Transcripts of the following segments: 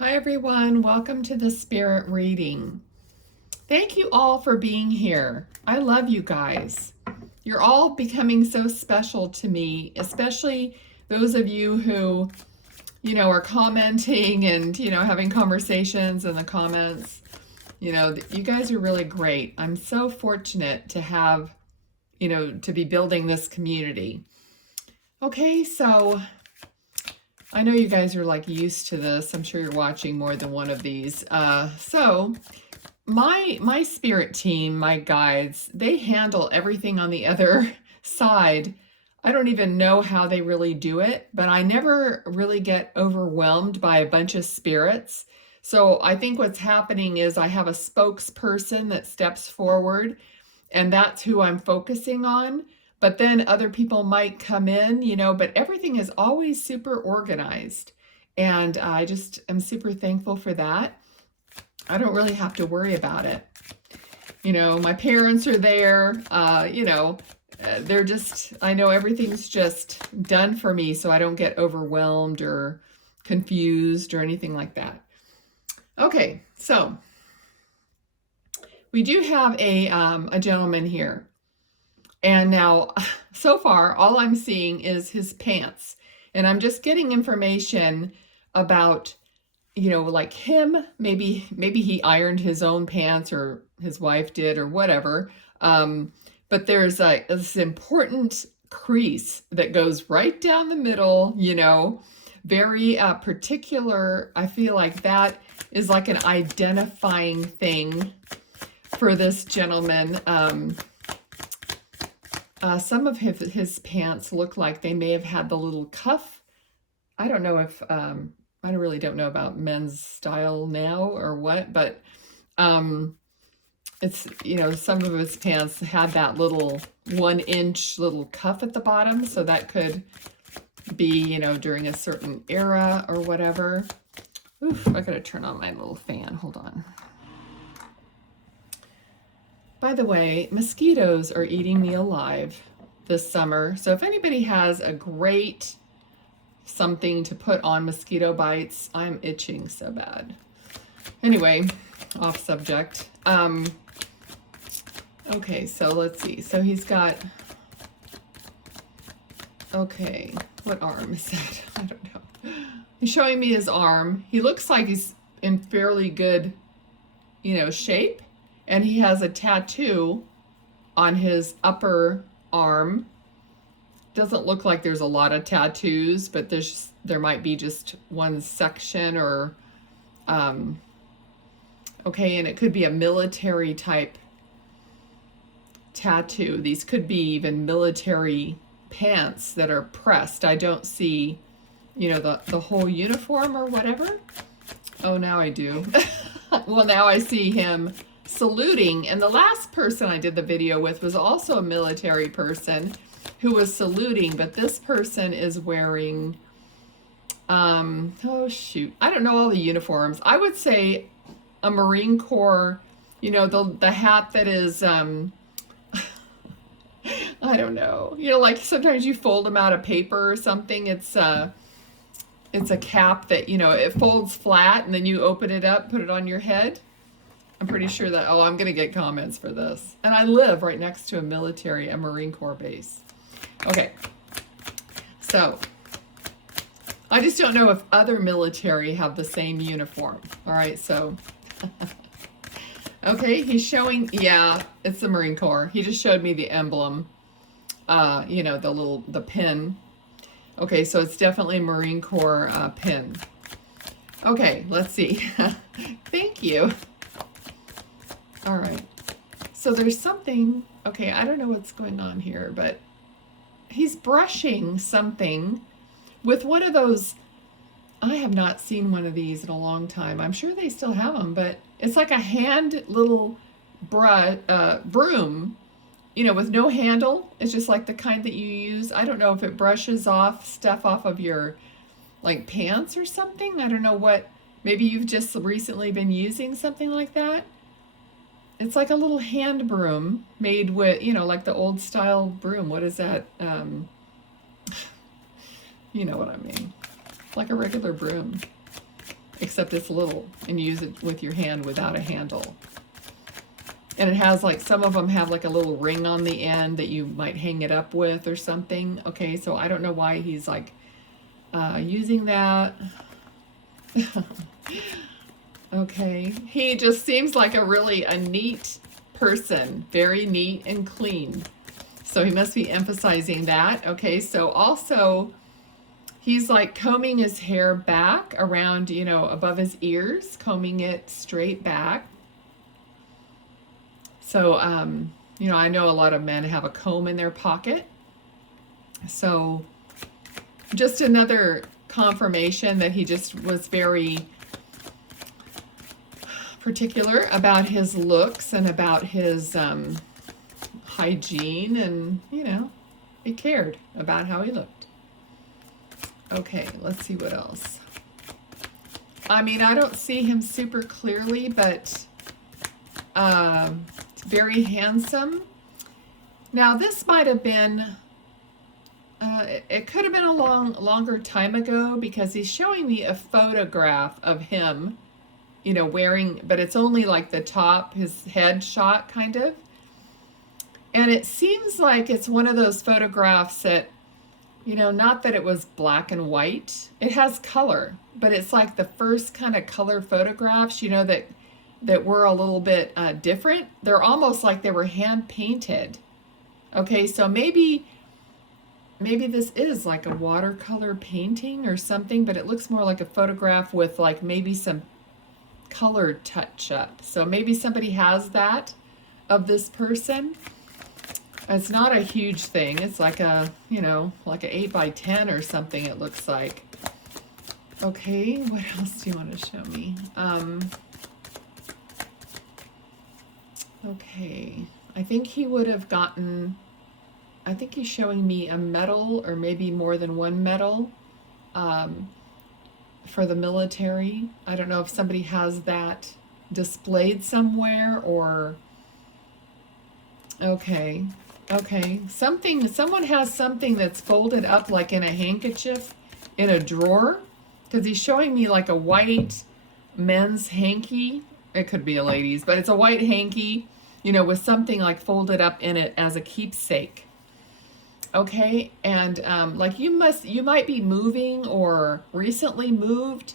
Hi everyone, welcome to the Spirit Reading. Thank you all for being here. I love you guys. You're all becoming so special to me, especially those of you who, are commenting and, having conversations in the comments. You guys are really great. I'm so fortunate to have, to be building this community. Okay, so I know you guys are like used to this. I'm sure you're watching more than one of these. So my spirit team, my guides, they handle everything on the other side. I don't even know how they really do it, but I never really get overwhelmed by a bunch of spirits. So I think what's happening is I have a spokesperson that steps forward, and that's who I'm focusing on. But then other people might come in, but everything is always super organized. And I just am super thankful for that. I don't really have to worry about it. My parents are there, they're just, I know everything's just done for me, so I don't get overwhelmed or confused or anything like that. Okay, so we do have a gentleman here. And now, so far, all I'm seeing is his pants. And I'm just getting information about, like him. Maybe he ironed his own pants, or his wife did, or whatever. But there's this important crease that goes right down the middle, very particular. I feel like that is like an identifying thing for this gentleman. Some of his pants look like they may have had the little cuff. I don't know if, I really don't know about men's style now or what, but it's, some of his pants had that little 1-inch little cuff at the bottom. So that could be, during a certain era or whatever. Oof, I gotta turn on my little fan. Hold on. By the way, mosquitoes are eating me alive this summer. So if anybody has a great something to put on mosquito bites, I'm itching so bad. Anyway, off subject. Okay, so let's see. So he's got, okay, what arm is that? I don't know. He's showing me his arm. He looks like he's in fairly good, shape. And he has a tattoo on his upper arm. Doesn't look like there's a lot of tattoos, but there might be just one section or, okay, and it could be a military type tattoo. These could be even military pants that are pressed. I don't see, the whole uniform or whatever. Oh, now I do. Well, now I see him saluting, and the last person I did the video with was also a military person who was saluting, but this person is wearing oh shoot, I don't know all the uniforms. I would say a Marine Corps, the hat that is I don't know, like sometimes you fold them out of paper or something. It's a cap that, it folds flat and then you open it up, put it on your head. I'm pretty sure that, I'm going to get comments for this. And I live right next to a Marine Corps base. Okay. So, I just don't know if other military have the same uniform. All right, so. Okay, he's showing, yeah, it's the Marine Corps. He just showed me the emblem, the pin. Okay, so it's definitely Marine Corps pin. Okay, let's see. Thank you. All right, so there's something, okay, I don't know what's going on here, but he's brushing something with one of those. I have not seen one of these in a long time. I'm sure they still have them, but it's like a hand little broom, with no handle. It's just like the kind that you use. I don't know if it brushes off stuff off of your, like, pants or something. I don't know what, maybe you've just recently been using something like that. It's like a little hand broom made with, like the old style broom. What is that? You know what I mean. Like a regular broom. except it's little, and you use it with your hand without a handle. And it has like, some of them have like a little ring on the end that you might hang it up with or something. Okay, so I don't know why he's like using that. Okay, he just seems like a neat person, very neat and clean. So he must be emphasizing that. Okay, so also he's like combing his hair back around, you know, above his ears, combing it straight back. So, you know, I know a lot of men have a comb in their pocket. So just another confirmation that he just was very particular about his looks and about his hygiene, and, you know, he cared about how he looked. Okay, let's see what else. I mean, I don't see him super clearly, but very handsome. Now, this might have been, it could have been a longer time ago, because he's showing me a photograph of him, you know, wearing, but it's only like the top, his head shot kind of. And it seems like it's one of those photographs that, you know, not that it was black and white. It has color, but it's like the first kind of color photographs, you know, that were a little bit different. They're almost like they were hand painted. Okay, so maybe this is like a watercolor painting or something, but it looks more like a photograph with like maybe some color touch up. So maybe somebody has that of this person. It's not a huge thing. It's like a, you know, like an 8x10 or something, it looks like. Okay, what else do you want to show me? Okay, I think he would have gotten, I think he's showing me a medal, or maybe more than one medal, for the military. I don't know if somebody has that displayed somewhere, or, okay, someone has something that's folded up like in a handkerchief in a drawer, because he's showing me like a white men's hanky. It could be a lady's, but it's a white hanky, you know, with something like folded up in it as a keepsake. Okay, and like you might be moving or recently moved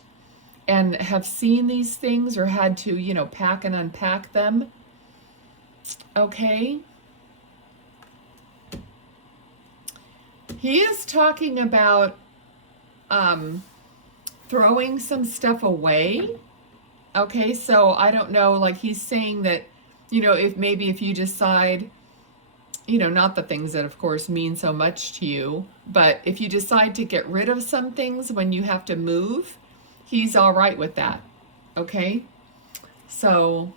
and have seen these things or had to, you know, pack and unpack them. Okay. He is talking about throwing some stuff away. Okay, so I don't know, like he's saying that, you know, if you decide, you know, not the things that of course mean so much to you, but if you decide to get rid of some things when you have to move, he's all right with that. Okay, so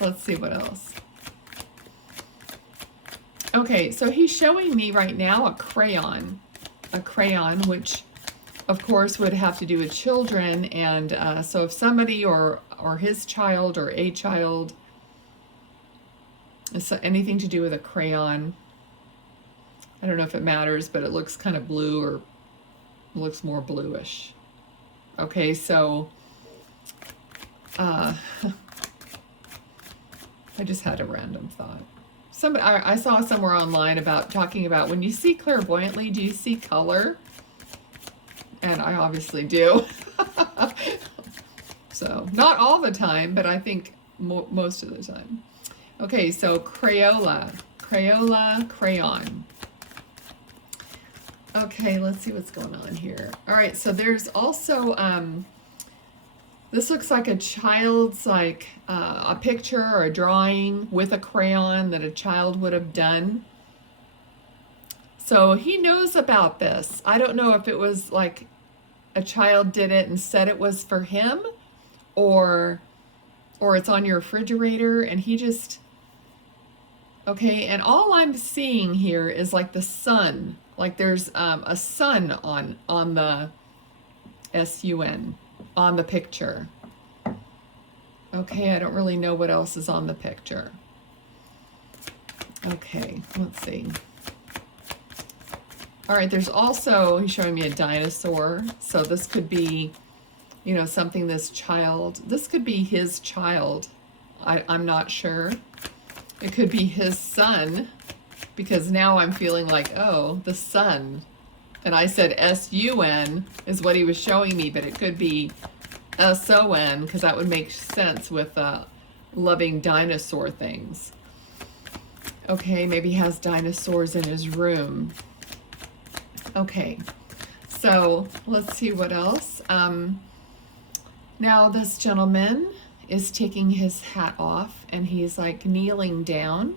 let's see what else. Okay, so he's showing me right now a crayon, which of course would have to do with children. And so if somebody or his child or a child, so anything to do with a crayon, I don't know if it matters, but it looks kind of blue, or looks more bluish. Okay, so I just had a random thought. I saw somewhere online about talking about when you see clairvoyantly, do you see color? And I obviously do. So not all the time, but I think most of the time. Okay, so Crayola, crayon. Okay, let's see what's going on here. All right, so there's also, this looks like a child's, like a picture or a drawing with a crayon that a child would have done. So he knows about this. I don't know if it was like a child did it and said it was for him, or it's on your refrigerator and he just, okay, and all I'm seeing here is like the sun. Like there's a sun on the S-U-N on the picture. Okay, I don't really know what else is on the picture. Okay, let's see. All right, there's also, he's showing me a dinosaur. So this could be you know, something this child, this could be his child. I'm not sure. It could be his son, because now I'm feeling like, oh, the son. And I said S-U-N is what he was showing me, but it could be S-O-N, because that would make sense with loving dinosaur things. Okay, maybe he has dinosaurs in his room. Okay, so let's see what else. Now this gentleman is taking his hat off, and he's like kneeling down,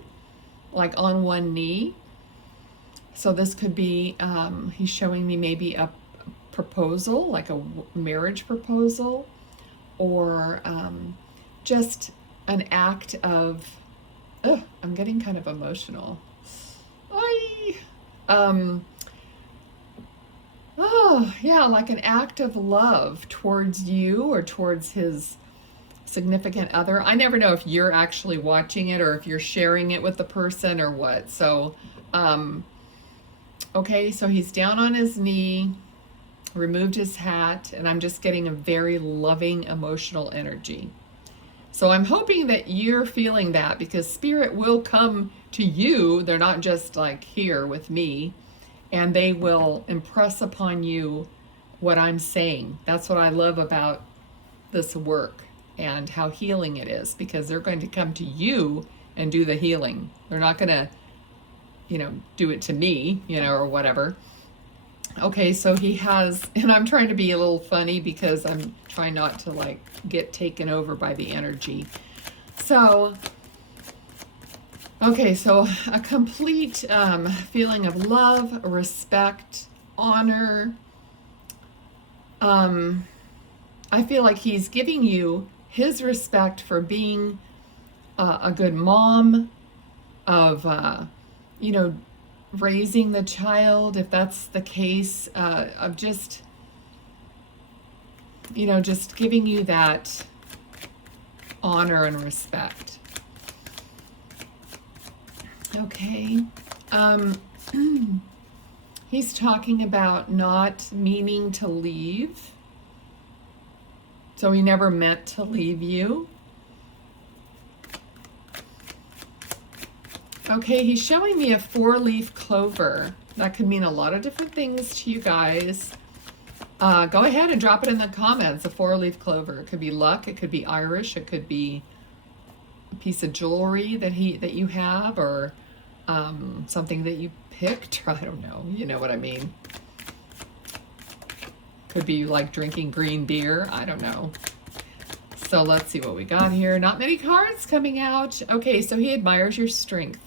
like on one knee. So this could be, he's showing me maybe a proposal, like a marriage proposal, or just an act of, I'm getting kind of emotional. Oh, yeah, like an act of love towards you or towards his significant other. I never know if you're actually watching it or if you're sharing it with the person or what. So, okay, so he's down on his knee, removed his hat, and I'm just getting a very loving, emotional energy. So I'm hoping that you're feeling that, because spirit will come to you. They're not just like here with me, and they will impress upon you what I'm saying. That's what I love about this work and how healing it is, because they're going to come to you and do the healing. They're not going to, you know, do it to me, you know, or whatever. Okay, so he has, and I'm trying to be a little funny because I'm trying not to like get taken over by the energy. So, okay, so a complete feeling of love, respect, honor. I feel like he's giving you his respect for being a good mom, of, you know, raising the child, if that's the case, of just, you know, just giving you that honor and respect. Okay. He's talking about not meaning to leave. So he never meant to leave you. Okay, he's showing me a 4-leaf clover. That could mean a lot of different things to you guys. Go ahead and drop it in the comments, a 4-leaf clover. It could be luck, it could be Irish, it could be a piece of jewelry that you have, or something that you picked. I don't know, you know what I mean. Could be like drinking green beer, I don't know. So let's see what we got here. Not many cards coming out. Okay, so he admires your strength.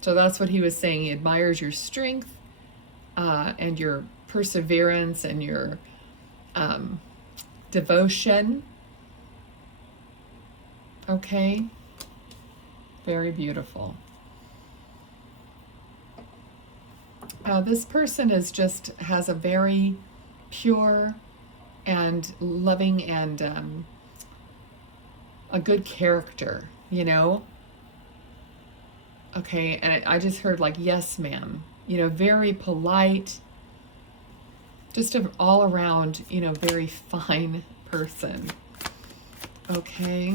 So that's what he was saying. He admires your strength and your perseverance and your devotion. Okay, very beautiful. This person is just has a very pure and loving and a good character, you know. Okay, and I just heard like, yes, ma'am, you know, very polite, just an all around, you know, very fine person. Okay.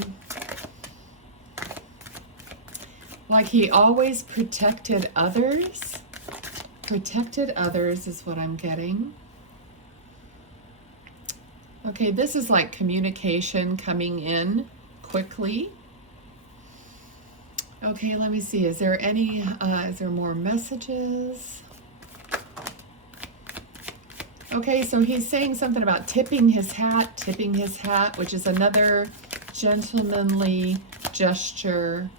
Like he always protected others. Protected others is what I'm getting. Okay, this is like communication coming in quickly. Okay, let me see. Is there any, is there more messages? Okay, so he's saying something about tipping his hat, which is another gentlemanly gesture.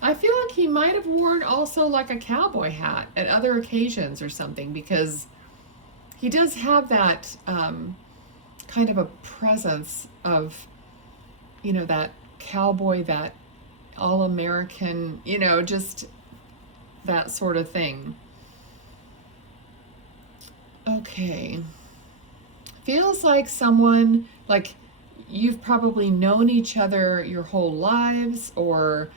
I feel like he might have worn also like a cowboy hat at other occasions or something, because he does have that kind of a presence of, you know, that cowboy, that all-American, you know, just that sort of thing. Okay. Feels like someone, like you've probably known each other your whole lives, or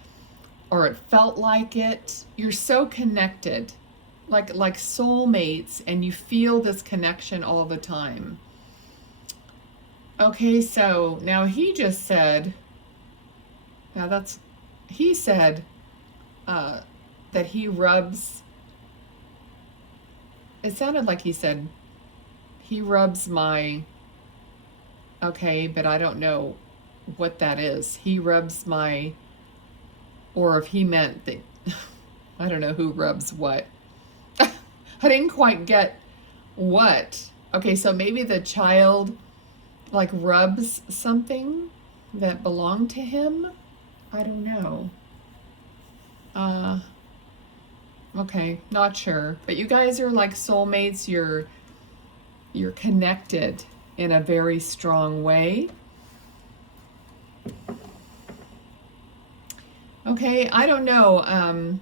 it felt like it. You're so connected, like soulmates, and you feel this connection all the time. Okay, so now he just said, he said that he rubs, it sounded like he said, he rubs my, okay, but I don't know what that is. He rubs my, or if he meant that, I don't know who rubs what. I didn't quite get what. Okay, so maybe the child like rubs something that belonged to him. I don't know. Okay, not sure. But you guys are like soulmates. You're connected in a very strong way. Okay, I don't know.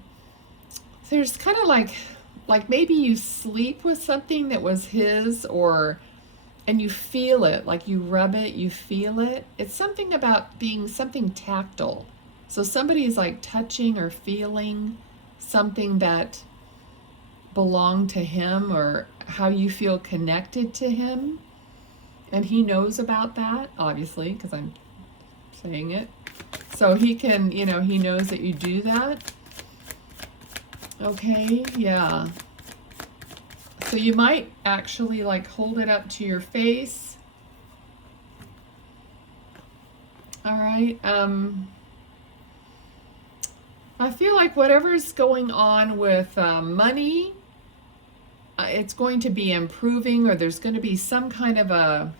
There's kind of like maybe you sleep with something that was his, or and you feel it, like you rub it, you feel it. It's something about being something tactile. So somebody's like touching or feeling something that belonged to him, or how you feel connected to him. And he knows about that, obviously, because I'm saying it. So he can, you know, he knows that you do that. Okay, yeah. So you might actually like hold it up to your face. All right. I feel like whatever's going on with money, it's going to be improving, or there's going to be some kind of a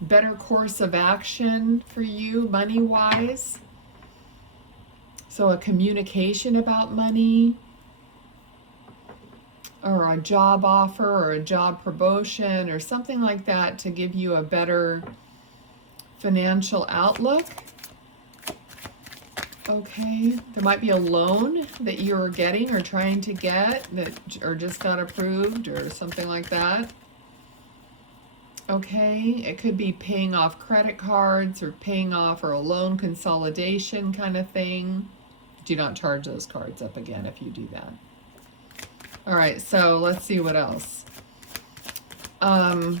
better course of action for you money-wise. So a communication about money, or a job offer, or a job promotion, or something like that to give you a better financial outlook. Okay, there might be a loan that you're getting or trying to get that, or just got approved or something like that. Okay, it could be paying off credit cards, or paying off, or a loan consolidation kind of thing. Do not charge those cards up again if you do that. All right, so let's see what else. I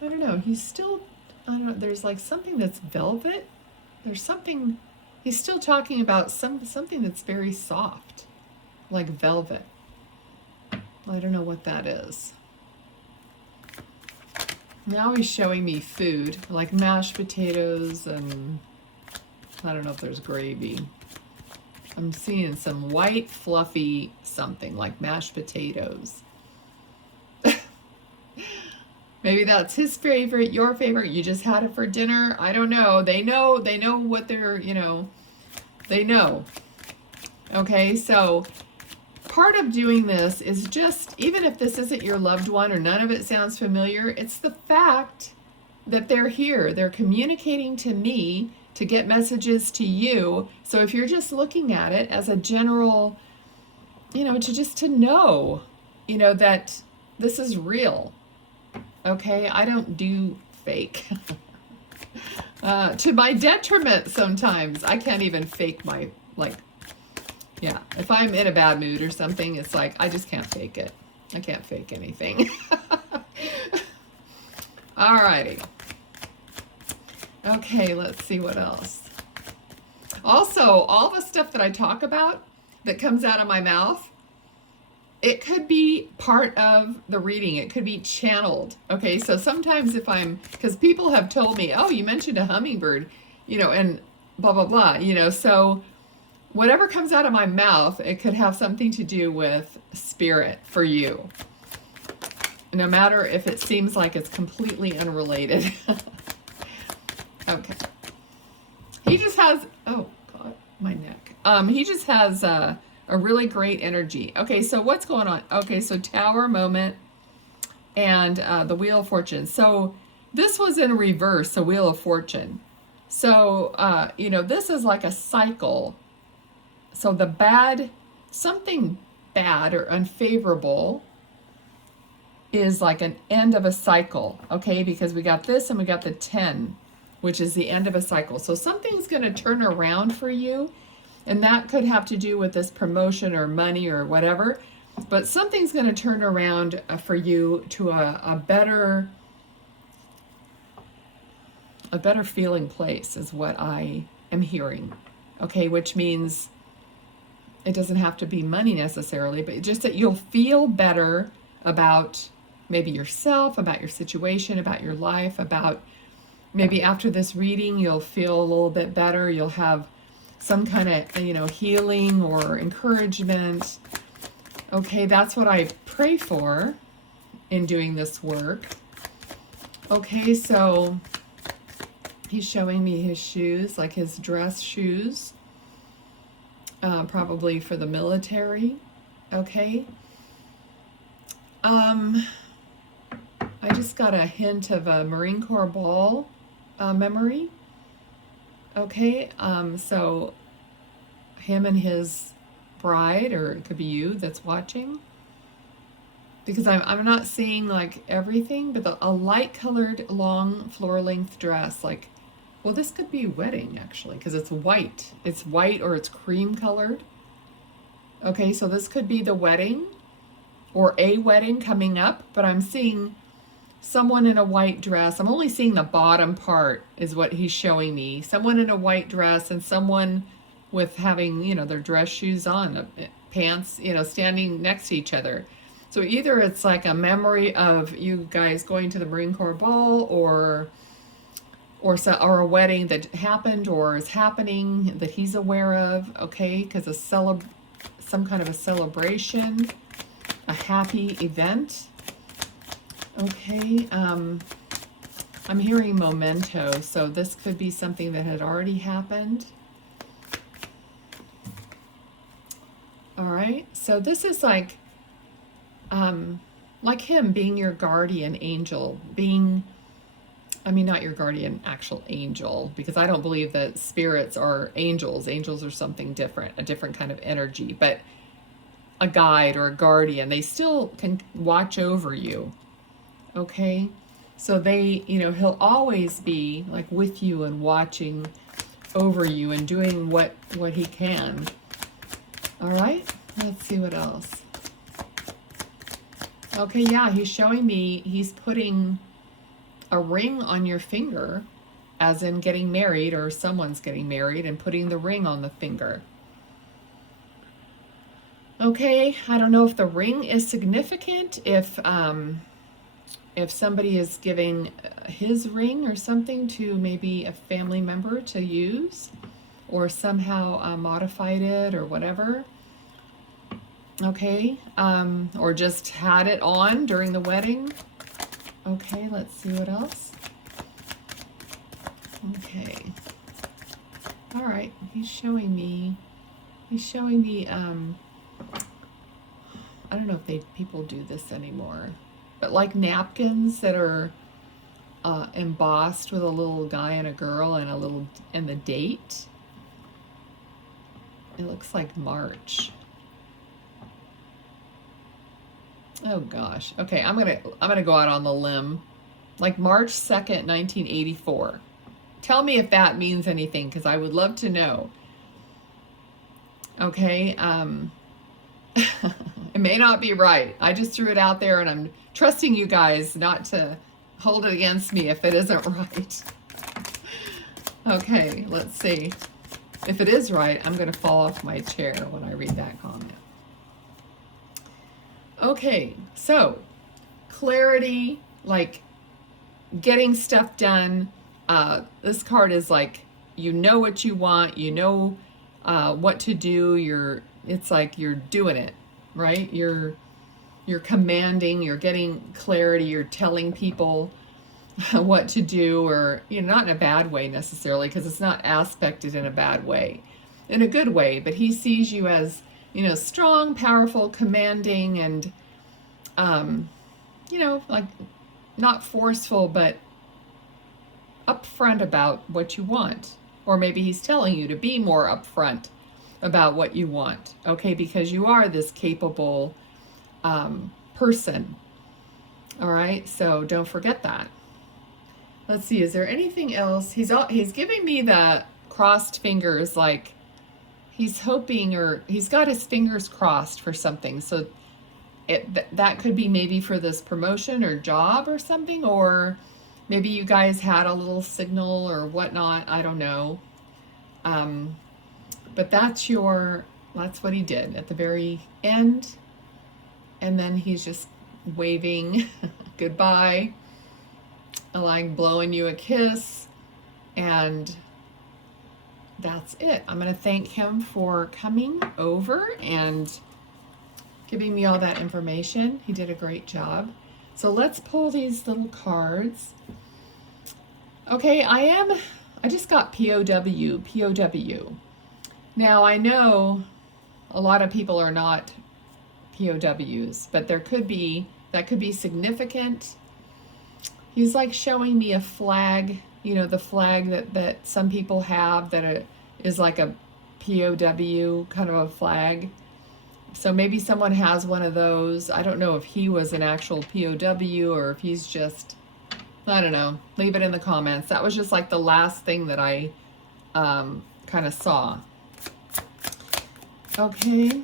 don't know. He's still, I don't know. There's like something that's velvet. There's something, he's still talking about something that's very soft, like velvet. I don't know what that is. Now he's showing me food, like mashed potatoes, and I don't know if there's gravy. I'm seeing some white, fluffy something, like mashed potatoes. Maybe that's his favorite, your favorite. You just had it for dinner. I don't know. They know what they're, you know, they know. Okay, so part of doing this is just, even if this isn't your loved one or none of it sounds familiar, it's the fact that they're here. They're communicating to me to get messages to you. So if you're just looking at it as a general, you know, to know, you know, that this is real. Okay, I don't do fake. To my detriment sometimes. I can't even fake my, like, yeah. If I'm in a bad mood or something, it's like, I just can't fake it. I can't fake anything. Alrighty. Okay, let's see what else. Also, all the stuff that I talk about that comes out of my mouth, it could be part of the reading. It could be channeled. Okay, so sometimes if I'm, because people have told me, oh, you mentioned a hummingbird, you know, and blah, blah, blah, you know, so whatever comes out of my mouth, it could have something to do with spirit for you. No matter if it seems like it's completely unrelated. Okay. He just has, oh, God, my neck. He just has a really great energy. Okay, so what's going on? Okay, so Tower moment and the Wheel of Fortune. So this was in reverse, so Wheel of Fortune. So, you know, this is like a cycle. So the bad, something bad or unfavorable is like an end of a cycle, okay? Because we got this and we got the 10, which is the end of a cycle. So something's going to turn around for you. And that could have to do with this promotion or money or whatever. But something's going to turn around for you to a better feeling place is what I am hearing. Okay, which means it doesn't have to be money necessarily, but just that you'll feel better about maybe yourself, about your situation, about your life, about maybe after this reading you'll feel a little bit better. You'll have some kind of, healing or encouragement. Okay, that's what I pray for in doing this work. Okay, so he's showing me his shoes, like his dress shoes, probably for the military. Okay. I just got a hint of a Marine Corps ball memory. Okay, so him and his bride, or it could be you that's watching, because I'm not seeing like everything, but a light colored long floor length dress, like, well, this could be wedding actually, because it's white. It's white or it's cream colored. Okay, so this could be the wedding or a wedding coming up, but I'm seeing someone in a white dress. I'm only seeing the bottom part is what he's showing me. Someone in a white dress and someone with having, their dress shoes on, pants, standing next to each other. So either it's like a memory of you guys going to the Marine Corps ball or a wedding that happened or is happening that he's aware of, okay? Because some kind of a celebration, a happy event. Okay, I'm hearing memento, so this could be something that had already happened. All right, so this is like him being your guardian angel, not your guardian actual angel, because I don't believe that spirits are angels. Angels are something different, a different kind of energy, but a guide or a guardian, they still can watch over you. Okay, so he'll always be like with you and watching over you and doing what he can. All right, let's see what else. Okay, yeah, he's showing me he's putting a ring on your finger, as in getting married, or someone's getting married and putting the ring on the finger. Okay, I don't know if the ring is significant, if somebody is giving his ring or something to maybe a family member to use, or somehow modified it or whatever. Okay, or just had it on during the wedding. Okay, let's see what else. Okay. All right, he's showing me, I don't know if people do this anymore, but like napkins that are embossed with a little guy and a girl and the date. It looks like March. Oh gosh. Okay, I'm gonna go out on the limb. Like March 2nd, 1984. Tell me if that means anything, because I would love to know. Okay, it may not be right. I just threw it out there, and I'm trusting you guys not to hold it against me if it isn't right. Okay, let's see. If it is right, I'm going to fall off my chair when I read that comment. Okay, so clarity, like getting stuff done. This card is like, you know what you want, you know what to do. It's like you're doing it, right? You're commanding, you're getting clarity, you're telling people what to do, or not in a bad way necessarily, because it's not aspected in a bad way, in a good way, but he sees you as strong, powerful, commanding, and like not forceful, but upfront about what you want. Or maybe he's telling you to be more upfront about what you want, okay, because you are this capable person. All right, so don't forget that. Let's see, is there anything else? He's giving me the crossed fingers, like he's hoping, or he's got his fingers crossed for something. So that could be maybe for this promotion or job or something, or maybe you guys had a little signal or whatnot. I don't know. But that's what he did at the very end. And then he's just waving goodbye, like blowing you a kiss, and that's it. I'm going to thank him for coming over and giving me all that information. He did a great job. So let's pull these little cards. Okay, I just got POW. Now I know a lot of people are not POWs, but that could be significant. He's like showing me a flag, you know, the flag that some people have that is like a POW kind of a flag. So maybe someone has one of those. I don't know if he was an actual POW or if he's just, I don't know. Leave it in the comments. That was just like the last thing that I kind of saw. Okay,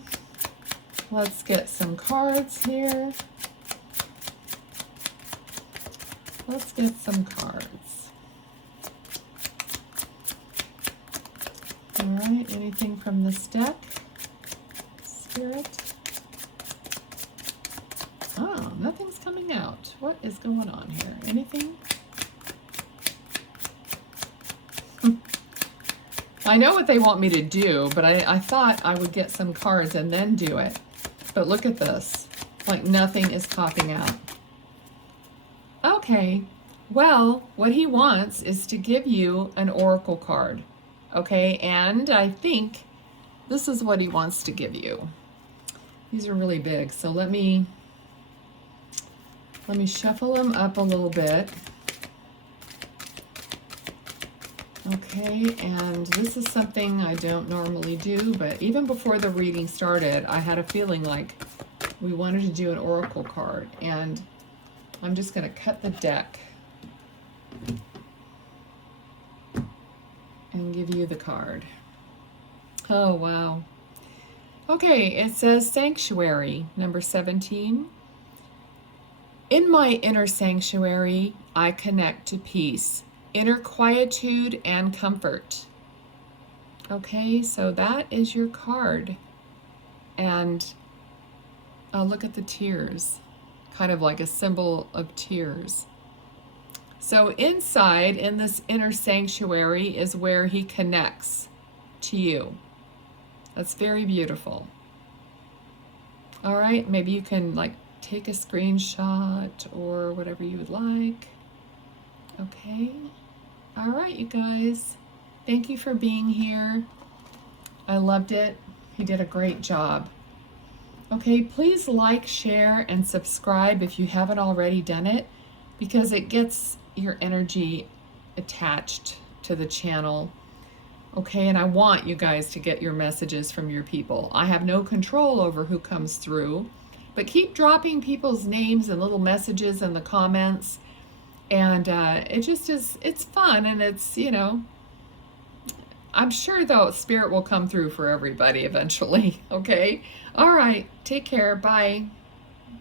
let's get some cards here. Let's get some cards. All right, anything from this deck? Spirit. Oh, nothing's coming out. What is going on here? Anything? I know what they want me to do, but I thought I would get some cards and then do it. But look at this. Like nothing is popping out. Okay, well, what he wants is to give you an oracle card. Okay, and I think this is what he wants to give you. These are really big, so let me shuffle them up a little bit. Okay, and this is something I don't normally do, but even before the reading started, I had a feeling like we wanted to do an oracle card, and I'm just going to cut the deck and give you the card. Oh, wow. Okay, it says Sanctuary, number 17. In my inner sanctuary, I connect to peace, inner quietude, and comfort. Okay, so that is your card. And look at the tears, kind of like a symbol of tears. So inside, in this inner sanctuary, is where he connects to you. That's very beautiful. All right, maybe you can like take a screenshot or whatever you would like. Okay. All right, you guys. Thank you for being here. I loved it. He did a great job. Okay, please like, share, and subscribe if you haven't already done it, because it gets your energy attached to the channel. Okay, and I want you guys to get your messages from your people. I have no control over who comes through, but keep dropping people's names and little messages in the comments. And it just is, it's fun, and it's, you know, I'm sure though Spirit will come through for everybody eventually. Okay, all right, take care, bye.